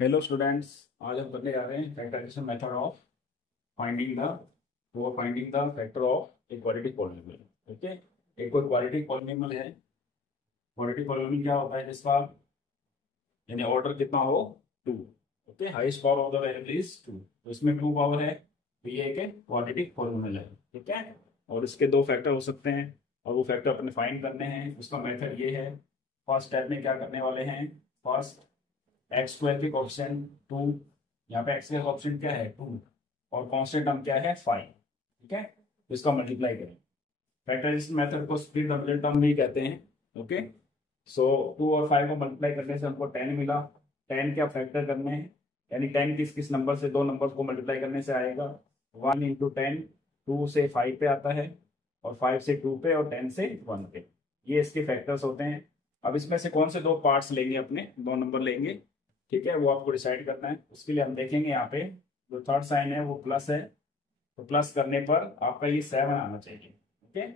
Hello students. आज हम करने जा रहे हैं factorization method of finding the factor of एक क्वाड्रेटिक पॉलिनोमियल। ओके, एक कोई क्वाड्रेटिक पॉलिनोमियल है। क्वाड्रेटिक पॉलिनोमियल क्या होता है? जिसका यानी ऑर्डर कितना हो, two. Okay, highest power of the variable is two, तो इसमें टू पावर है, तो ये एक क्वाड्रेटिक पॉलिनोमियल है। ठीक है, और इसके दो फैक्टर हो सकते हैं और वो फैक्टर अपने फाइंड करने हैं। उसका मेथड ये है। फर्स्ट स्टेप में क्या करने वाले हैं? फर्स्ट, एक्स स्क्वायर के कोएफिशिएंट टू, यहाँ पे एक्स का कोएफिशिएंट क्या है? टू, और कांस्टेंट टर्म क्या है? फाइव। ठीक है, तो इसका मल्टीप्लाई करें। फैक्टराइजेशन मेथड को स्प्लिट द मिडिल टर्म भी कहते हैं। ओके, सो टू और फाइव को मल्टीप्लाई करने से हमको टेन मिला। टेन क्या फैक्टर करने हैं, यानी टेन किस किस नंबर से, दो नंबर को मल्टीप्लाई करने से आएगा। वन इंटू टेन, टू से फाइव पे आता है, और फाइव से टू पे, और टेन से वन पे। ये इसके फैक्टर्स होते हैं। अब इसमें से कौन से दो पार्ट्स लेंगे, अपने दो नंबर लेंगे। ठीक है, वो आपको डिसाइड करना है। उसके लिए हम देखेंगे यहाँ पे जो थर्ड साइन है वो प्लस है, तो प्लस करने पर आपका ये सेवन आना चाहिए। ओके,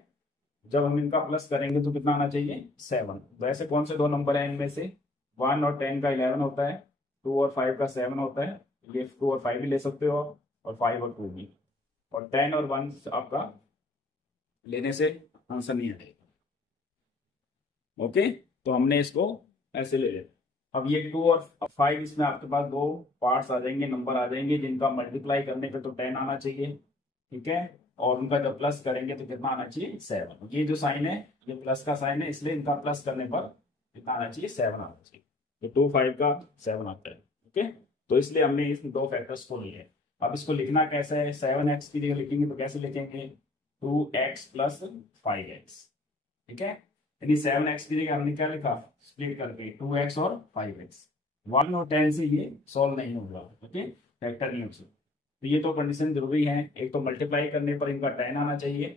जब हम इनका प्लस करेंगे तो कितना आना चाहिए? सेवन। वैसे कौन से दो नंबर हैं इनमें से? वन और टेन का इलेवन होता है, टू और फाइव का सेवन होता है। ये टू और फाइव भी ले सकते हो आप, और फाइव और टू भी। और टेन और वन आपका लेने से आंसर नहीं आएगा। ओके, तो हमने इसको ऐसे ले लिया। अब ये टू और फाइव, इसमें आपके पास दो पार्ट्स आ जाएंगे, नंबर आ जाएंगे, जिनका मल्टीप्लाई करने पे तो टेन आना चाहिए। ठीक है, और उनका जब प्लस करेंगे तो कितना आना चाहिए? सेवन। ये जो साइन है ये प्लस का साइन है, इसलिए इनका प्लस करने पर कितना आना चाहिए? सेवन आना चाहिए। तो टू फाइव का सेवन आता है। ओके, तो इसलिए हमने इस दो फैक्टर्स को लिए। अब इसको लिखना कैसे है? सेवन एक्स की जगह लिखेंगे तो कैसे लिखेंगे? Two x plus five x. ठीक है, यानी सेवन एक्स की जगह हमने क्या लिखा? स्प्लिट करके टू एक्स और फाइव एक्स। वन और टेन से ये सॉल्व नहीं होगा। ओके, फैक्टर नहीं हो सकता। तो ये तो कंडीशन जरूरी है, एक तो मल्टीप्लाई करने पर इनका टेन आना चाहिए,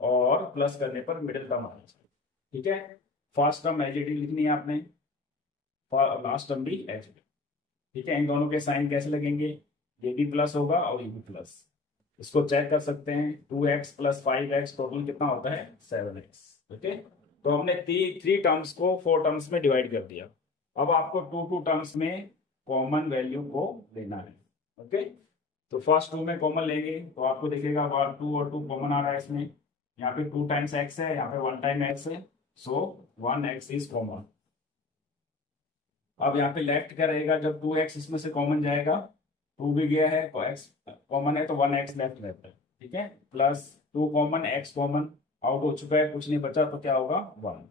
और प्लस करने पर मिडिल टर्म आना चाहिए। ठीक है, फर्स्ट टर्म एच डी लिखनी है आपने, लास्ट टर्म भी एच डी। ठीक है, इन दोनों के साइन कैसे लगेंगे? ये भी प्लस होगा और ये भी प्लस। इसको चेक कर सकते हैं, two x plus five x total कितना होता है? Seven x. ओके, तो हमने थ्री टर्म्स को फोर टर्म्स में डिवाइड कर दिया। अब आपको टू टू टर्म्स में कॉमन वैल्यू को लेना है। ओके, तो फर्स्ट टू में कॉमन लेंगे तो आपको दिखेगा वन, टू और टू कॉमन आ रहा है इसमें। यहाँ पे टू टाइम्स एक्स है, यहाँ पे वन टाइम एक्स है, so one x is common. अब यहाँ पे लेफ्ट क्या रहेगा? जब टू एक्स इसमें से कॉमन जाएगा, टू भी गया है तो एक्स कॉमन है, तो वन एक्स लेफ्ट रहता है। ठीक है, plus two common, x common out हो चुका है, कुछ नहीं बचा, तो क्या होगा? वन।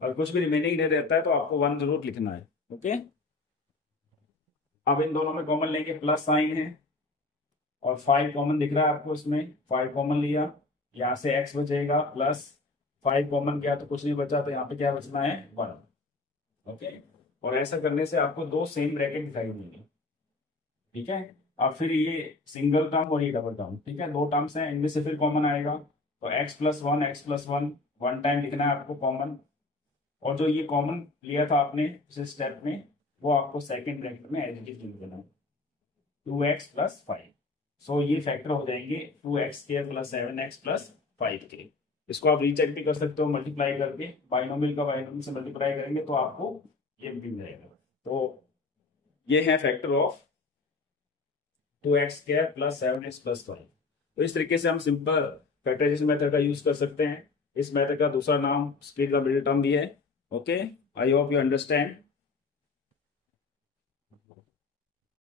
और कुछ भी रिमेनिंग नहीं रहता है तो आपको वन जरूर लिखना है। ओके, अब इन दोनों में कॉमन लेंगे, प्लस साइन है, और फाइव कॉमन दिख रहा है आपको इसमें, फाइव कॉमन लिया, यहाँ से एक्स बचेगा, प्लस फाइव कॉमन किया तो कुछ नहीं बचा, तो यहाँ पे क्या बचना है? वन। ओके, और ऐसा करने से आपको दो सेम ब्रैकेट दिखाई देंगे। ठीक है, अब फिर ये सिंगल टर्म और ये डबल टर्म, ठीक है, दो टर्म्स हैं, इनमें से फिर कॉमन आएगा, तो x plus one, x plus one, one time लिखना है आपको कॉमन। और जो ये कॉमन लिया था आपने उस स्टेप में, वो आपको सेकंड ब्रैकेट में एज इट इज लिख देना है, two x plus five. So ये फैक्टर हो जाएंगे two x square plus seven x plus five के। इसको आप रीचेक भी कर सकते हो मल्टीप्लाई करके, बाइनोमियल का बाइनोमियल से मल्टीप्लाई करेंगे तो आपको ये भी मिलेगा। तो ये है factor of two x square plus seven x plus five. तो इस तरीके से हम सिंपल फैक्टराइजेशन मेथड का यूज कर सकते हैं। इस मेथड का दूसरा नाम स्प्लिट द मिडिल टर्म भी है। Okay, I hope you understand.